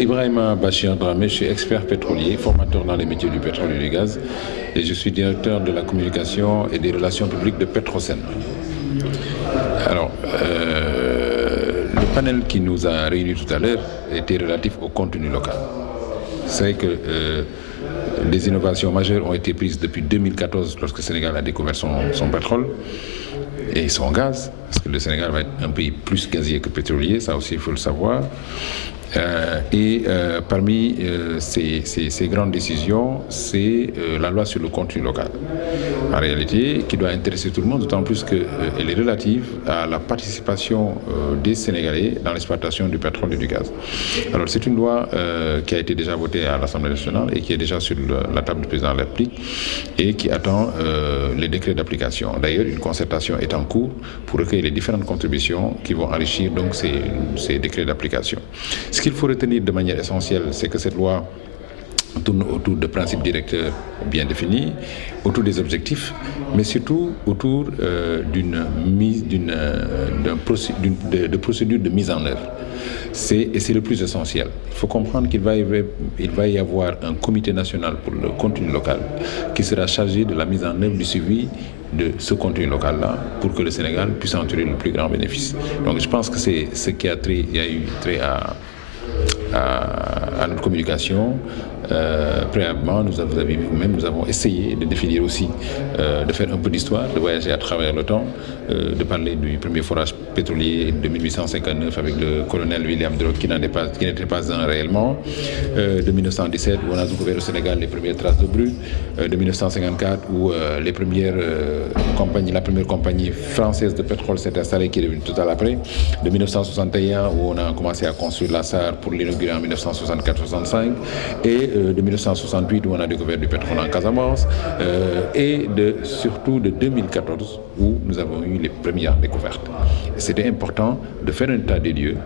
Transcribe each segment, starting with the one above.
Ibrahima Bachir Dramé, je suis expert pétrolier, formateur dans les métiers du pétrole et du gaz, et je suis directeur de la communication et des relations publiques de Petrosen. Alors, le panel qui nous a réunis tout à l'heure était relatif au contenu local. C'est que des innovations majeures ont été prises depuis 2014 lorsque le Sénégal a découvert son pétrole et son gaz, parce que le Sénégal va être un pays plus gazier que pétrolier, ça aussi il faut le savoir. Parmi ces grandes décisions, c'est la loi sur le contenu local. En réalité, qui doit intéresser tout le monde, d'autant plus qu'elle est relative à la participation des Sénégalais dans l'exploitation du pétrole et du gaz. Alors, c'est une loi qui a été déjà votée à l'Assemblée nationale et qui est déjà sur la table du président de la République et qui attend les décrets d'application. D'ailleurs, une concertation est en cours pour recueillir les différentes contributions qui vont enrichir donc ces décrets d'application. Ce qu'il faut retenir de manière essentielle, c'est que cette loi tourne autour de principes directeurs bien définis, autour des objectifs, mais surtout autour de procédures de mise en œuvre. Et c'est le plus essentiel. Il faut comprendre qu'il va y avoir un comité national pour le contenu local qui sera chargé de la mise en œuvre du suivi de ce contenu local-là pour que le Sénégal puisse en tirer le plus grand bénéfice. Donc je pense que c'est ce qui a eu trait à notre communication. Préalablement, vous avez vu vous-même, nous avons essayé de définir aussi, de faire un peu d'histoire, de voyager à travers le temps, de parler du premier forage pétrolier de 1859 avec le colonel William Drott qui n'était pas un réellement, de 1917 où on a découvert au Sénégal les premières traces de brut, de 1954 où la première compagnie française de pétrole s'est installée qui est devenue Total après, de 1961 où on a commencé à construire la SAR pour l'inaugurer en 1964-65 et de 1968 où on a découvert du pétrole en Casamance et surtout de 2014 où nous avons eu les premières découvertes. C'était important de faire un état des lieux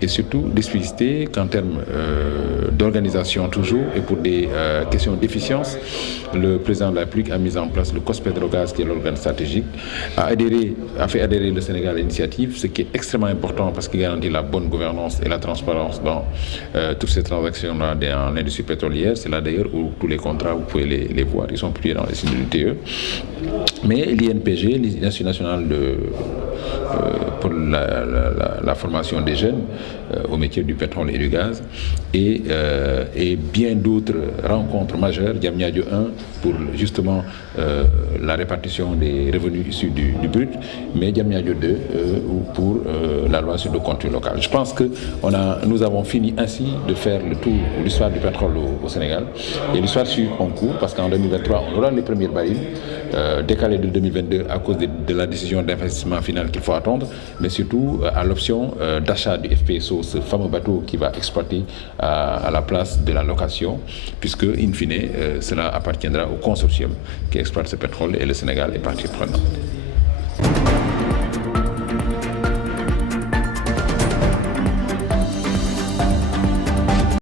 et surtout d'expliciter qu'en termes d'organisation toujours et pour des questions d'efficience, le président de la République a mis en place le COS-Petrogaz qui est l'organe stratégique, a fait adhérer le Sénégal à l'initiative, ce qui est extrêmement important parce qu'il garantit la bonne gouvernance et la transparence dans toutes ces transactions-là dans l'industrie pétrolière. C'est là d'ailleurs où tous les contrats, vous pouvez les voir, ils sont publiés dans les signes de l'ITE. Mais l'INPG, l'Institut national pour la formation des jeunes au métier du pétrole et du gaz, et bien d'autres rencontres majeures, Diamniadio 1 pour justement la répartition des revenus issus du brut, mais Diamniadio 2 pour la loi sur le contenu local. Je pense que nous avons fini ainsi de faire le tour de l'histoire du pétrole au Sénégal, et l'histoire suit en cours parce qu'en 2023 on aura les premiers barils décalés de 2022 à cause de la décision d'investissement final qu'il faut attendre, mais surtout à l'option d'achat du FPSO, ce fameux bateau qui va exploiter à la place de la location, puisque in fine cela appartiendra au consortium qui exploite ce pétrole et le Sénégal est partie prenante.